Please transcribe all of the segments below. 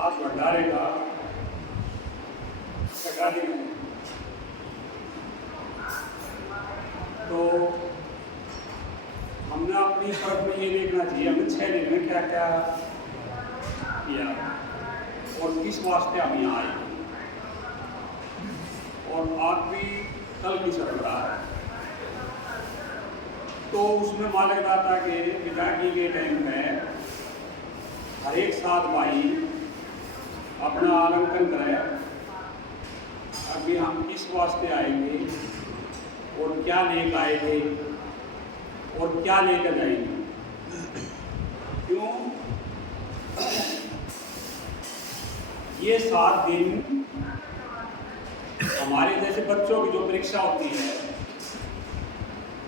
आज भंडारे का छठा दिन है। तो हमने अपनी तरफ में ये देखना चाहिए हमने 6 दिन में क्या क्या किया और किस वास्ते हम यहाँ आए और आज भी कल भी चल रहा है। तो उसमें मालूम था कि पिताजी के टाइम में हर एक साथ भाई अपना आलंकन करें, अभी हम किस वास्ते आएंगे और क्या लेकर आएंगे और क्या लेकर जाएंगे। क्यों ये 7 दिन हमारे जैसे बच्चों की जो परीक्षा होती है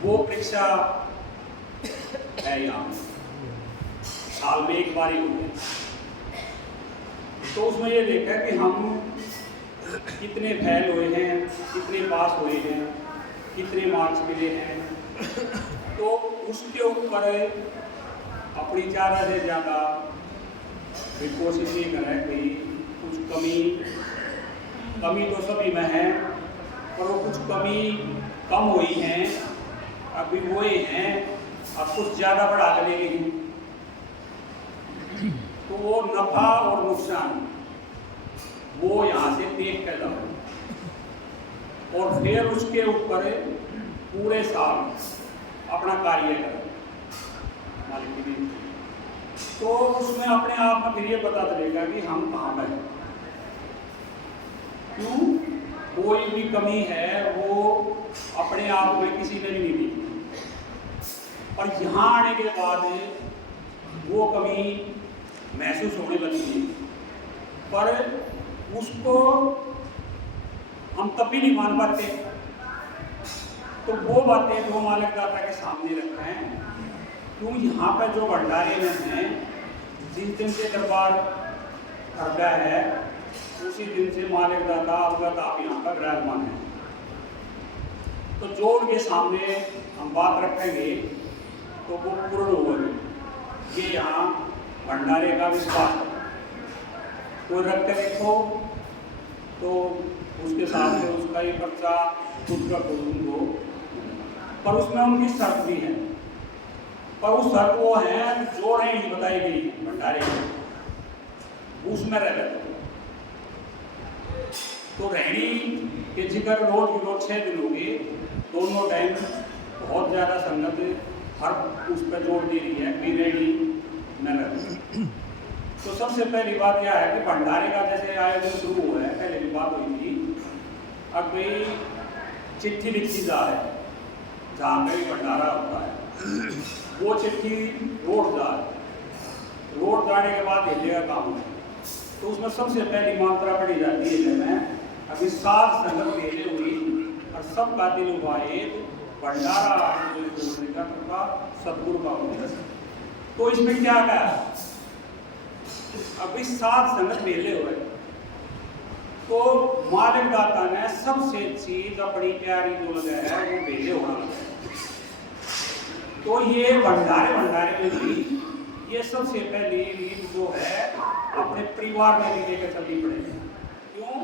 वो परीक्षा है यहाँ साल में एक बार ही होती है। तो उसमें ये देखा कि हम कितने फेल हुए हैं, कितने पास हुए हैं, कितने मार्क्स मिले हैं। तो उसके ऊपर अपनी ज़्यादा से ज़्यादा कोशिश ये करें कि कुछ कमी तो सभी में है, पर वो कुछ कमी कम हुई हैं, अभी वही हैं, अब कुछ ज़्यादा बढ़ा कर लेंगे। तो वो नफा और नुकसान वो यहाँ से देख कर जाओ और फिर उसके ऊपर पूरे साल अपना कार्य करो मालिक की। तो उसमें अपने आप में फिर ये पता चलेगा कि हम कहाँ पर हैं। क्यों कोई भी कमी है वो अपने आप में किसी ने नहीं दी, और यहाँ आने के बाद वो कमी महसूस होने लगी है, पर उसको हम तब भी नहीं मान पाते। तो वो बातें जो मालिक दाता के सामने रखते हैं, क्यों यहाँ पर जो भंडारे में हैं, जिस दिन से दरबार करता है उसी दिन से मालिक दाता अवगत आप यहाँ पर विराजमान है। तो जो उनके सामने हम बात रखेंगे तो वो पूर्ण होगी। ये यहाँ भंडारे का विश्वास है। कोई रख के देखो तो उसके साथ में उसका ये पर्चा खुद का उनको, पर उसमें उनकी शर्त भी है, पर उस शर्त वो है जो नहीं बताई गई भंडारे में उसमें रह जाते। तो रहनी के जिक्र रोज 6 दिन होगी, दोनों टाइम बहुत ज़्यादा संगत हर उस पर जोर दे रही है कि रेडी न रहे। तो सबसे पहली बात यह है कि भंडारे का जैसे आयोजन शुरू हुआ है, पहले भी बात हुई थी, अब कोई चिट्ठी लिखी जा है जहाँ पे भंडारा होता है, वो चिट्ठी रोड जाने के बाद भेजे का काम है। तो उसमें सबसे पहली मात्रा पढ़ी जाती है में अभी 7 संगत भेजे हुई और सब का दिल हुआ एक भंडारा कृपा सदगुरु का होगा। तो इसमें क्या कहा, अभी 7 संगत भेजे हुए, तो मालिक दाता ने सबसे चीज अपनी प्यारी जो लगा है वो भेजे होना लगा। तो ये भंडारे में भी ये सबसे पहली रीत जो है अपने परिवार में भी लेकर चलनी पड़ेगी। क्यों,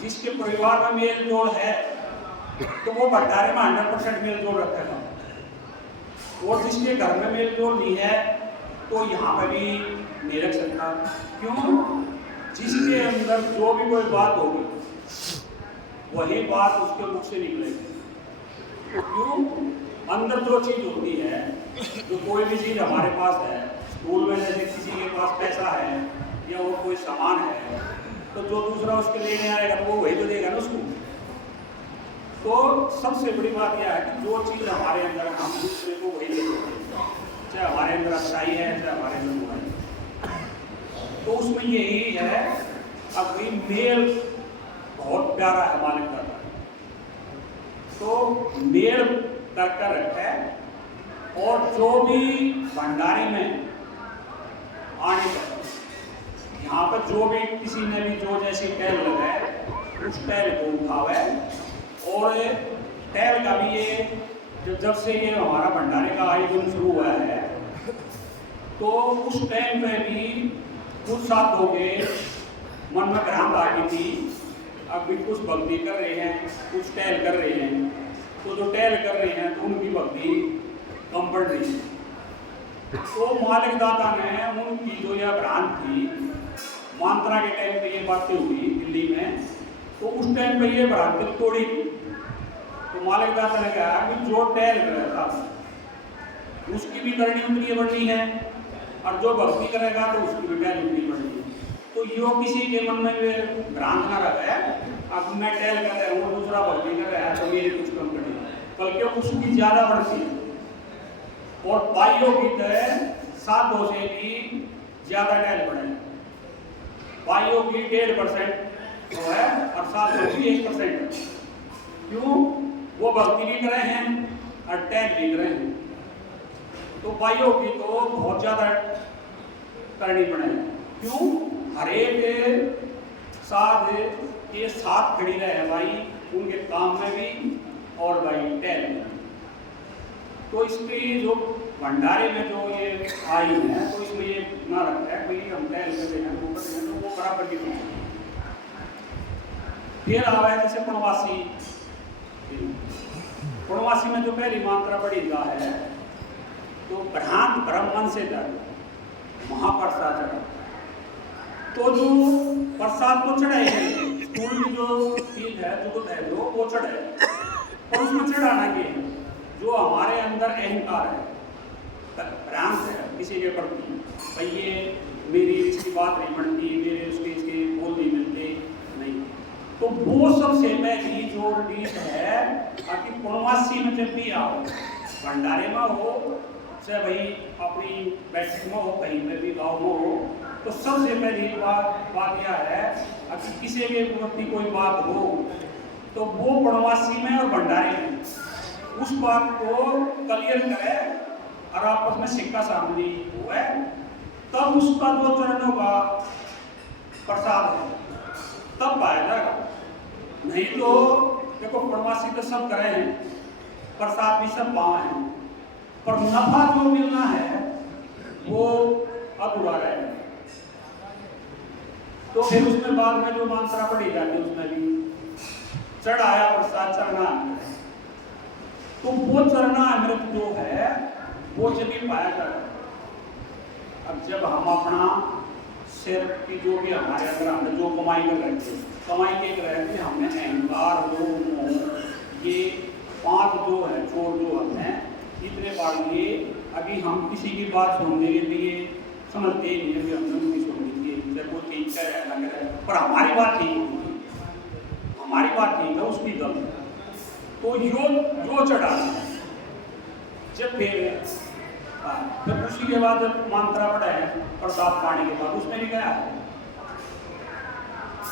जिसके परिवार में मेल जोल है तो वो भंडारे में 100% मेल जोल रखेगा, और जिसके घर में मेल जोल नहीं है तो यहाँ पर भी नहीं रख सकता। क्यों, जिसके अंदर जो भी कोई बात होगी वही बात उसके मुख से निकलेगी। तो क्यों, अंदर जो चीज होती है, जो कोई भी चीज हमारे पास है, स्कूल में जैसे किसी के पास पैसा है या वो कोई सामान है, तो जो दूसरा उसके लेने आएगा तो वो वही तो देगा ना उसको। तो सबसे बड़ी बात यह है कि जो चीज़ हमारे अंदर है हम दूसरे को वही देते हैं, चाहे हमारे अंदर अच्छाई है चाहे हमारे अंदर बुराई। तो उसमें यही है, अभी मेल बहुत प्यारा है मालिक का, तो मेल कर रखा है। और जो भी भंडारे में आने का यहाँ पर जो भी किसी ने भी जो जैसी टहल लगाए उस टहल को उठावे, और टहल का भी ये जब से ये हमारा भंडारे का आयोजन शुरू हुआ है तो उस टाइम में भी कुछ साथ हो गए मन में भ्रांत आ गई थी, अब भी कुछ भक्ति कर रहे हैं, कुछ टहल कर रहे हैं, तो जो टहल कर रहे हैं तो उनकी भक्ति कम बढ़ रही है। तो मालिक दाता ने उनकी जो यह भ्रांत थी, मंत्रा के टाइम पे ये बातें हुई दिल्ली में, तो उस टाइम पे ये भ्रांति तोड़ी। तो मालिक दाता ने कहा कि जो टहल कर रहा था उसकी भी करनी उतनी बढ़नी है, और जो भक्ति करेगा तो उसकी भी टहल उतनी बढ़नी है। तो यो किसी के मन में भ्रांत ना रहे, अब मैं टहल कर रहा हूँ, दूसरा भक्ति कर रहा है तो मेरी कुछ कम बढ़ी, बल्कि उसकी ज्यादा बढ़ती है। और बाइयों की तरह सातों से भी ज्यादा टहल बढ़े। बाइयों की 1.5% तो है और सातों की 1%। क्यों? वो भक्ति भी कर रहे हैं और टहल भी कर रहे हैं। तो बाइयों की तो बहुत ज्यादा करनी पड़ेगी। क्यों? हर एक साथ ये साथ खड़ी रहे भाई, उनके काम में भी और भाई टहल में। तो इसकी जो भंडारे में जो ये आई है, तो इसमें ये ना रखता है भाई हम टहल करते हैं तो वो बराबर की नहीं। फिर आवा है जैसे पुणवासी। पुणवासी में जो पहली मात्रा पड़ी गा है, तो भ्रांत ब्रह्मन से डर महाप्रसाद चढ़ा। तो जो प्रसाद तो चढ़ाए हैं, स्कूल की जो चीज है, जुगत है, जो वो चढ़े, और उसमें चढ़ाना के जो हमारे अंदर अहंकार है, भ्रांत है किसी के प्रति, भाई ये मेरी इसकी बात नहीं बनती, मेरे उसके इसके बोल नहीं मिलते, नहीं। तो वो सबसे पहली जो चीज है, ताकि पूर्णवासी में जब भी आओ, भंडारे में हो चाहे भाई अपनी बैठक में हो, कहीं में भी गाँव में हो, तो सबसे पहली बात यह है कि किसी के प्रति कोई बात हो तो वो पूर्णवासी में और भंडारे में उस बात को क्लियर करे और आपस में सिक्का सामने हुआ, तब उसका जो चरणों का प्रसाद है तब पाया जाएगा। नहीं तो देखो पूर्णवासी तो सब करे हैं, प्रसाद भी सब पाए हैं, पर नफा जो मिलना है वो अधूरा रहेगा। तो फिर उसमें बाद में जो मात्रा पड़ी जाती है उसमें भी चढ़ाया प्रसाद चढ़ना, तो वो चढ़ना अमृत जो है वो जब भी पाया जाता है। अब जब हम अपना सिर की जो भी हमारे अंदर हमने जो कमाई कर रहे थे, कमाई के रहे थे हमने अहंकार जो ये 5 जो है चोर जो हमने इतने बार लिए, अभी हम किसी की बात सुनने के लिए समझते ही नहीं, हमने उनकी सुननी चाहिए, जब वो ठीक करे ना करे, पर हमारी बात ठीक होगी, हमारी बात ठीक है, उसकी गलत। तो यो चढ़ाना जब फिर जब उसी के बाद जब मंत्रा पड़ा है प्रसाद पाने के बाद उसमें भी गया है,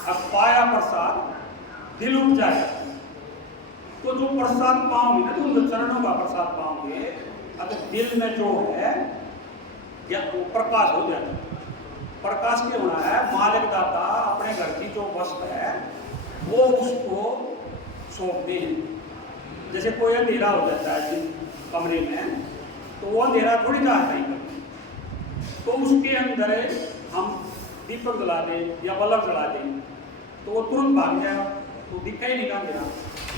अब पाया प्रसाद दिल उठ जाएगा। तो जो प्रसाद पाओगे ना, तो उन चरणों का प्रसाद पाओगे, अगर दिल में जो है या वो प्रकाश हो जाए। प्रकाश क्या होना है? मालिक दाता अपने घर की जो वस्तु है वो उसको सौंपते हैं। जैसे कोई अंधेरा हो जाता है कमरे में, तो वो अंधेरा थोड़ी चाहता ही करते, तो उसके अंदर हम दीपक जला दें या बल्ब जला दें तो वो तुरंत भाग जाएगा, तो दिखा ही नहीं अंधेरा।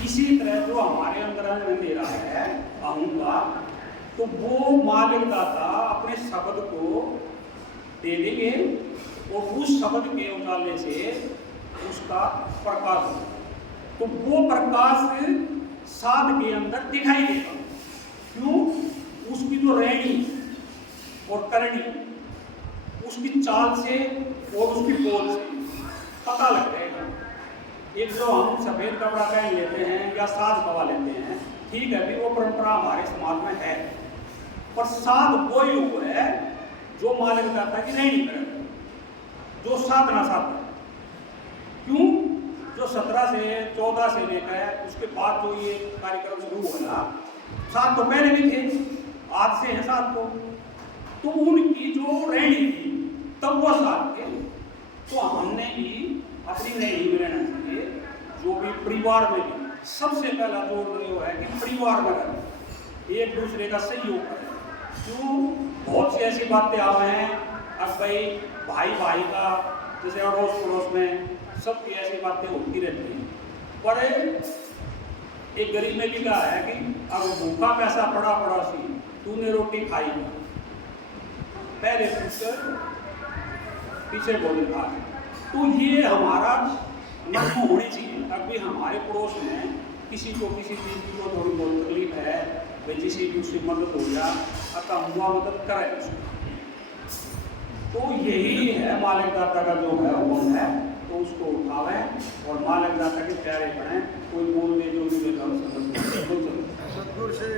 इसी तरह जो हमारे अंदर अंधेरा है अहंकार, तो वो मालिक दाता अपने शब्द को दे देंगे और उस शब्द के उजाले से उसका प्रकाश हो, तो वो प्रकाश साध के अंदर दिखाई देगा। क्यों? उसकी जो रहनी और करनी, उसकी चाल से और उसकी बोल से पता लग जाएगा। एक जो हम सफेद कपड़ा पहन लेते हैं या साज पवा लेते हैं, ठीक है भी वो परंपरा हमारे समाज में है, पर साध वो योग है जो मालिक दाता की रहनी करेगा, जो साधना साधना। क्यों? जो 17 से 14 से लेकर उसके बाद जो ये कार्यक्रम शुरू हुआ, 7 तो पहले भी थे, आज से है 7 तो उनकी जो रहनी थी तब वो 7 थे। तो हमने भी अपनी रहनी में रहना चाहिए, जो भी परिवार में भी सबसे पहला जो है कि परिवार में रहना, एक दूसरे का सहयोग करें। क्यों? बहुत सी ऐसी बातें आ रहे हैं, अब भाई भाई का जैसे अड़ोस पड़ोस में सबकी ऐसी बातें होती रहती हैं। पर एक गरीब में लिखा है कि अब भूखा पैसा पड़ा पड़ा सी, तूने रोटी खाई ना, पहले पूछकर पीछे बोले खा। तो ये हमारा मन में होनी चाहिए। अभी हमारे पड़ोस में किसी को किसी चीज़ की को थोड़ी बहुत तकलीफ है, भाई जिसकी भी उसकी मदद हो जा, अतः हुआ मदद करे उसको। तो यही है मालिक दाता का जो है हुक्म है, तो उसको उठावे और मालिक दाता के प्यारे बने। कोई बोल दे जो भी सदगुरु से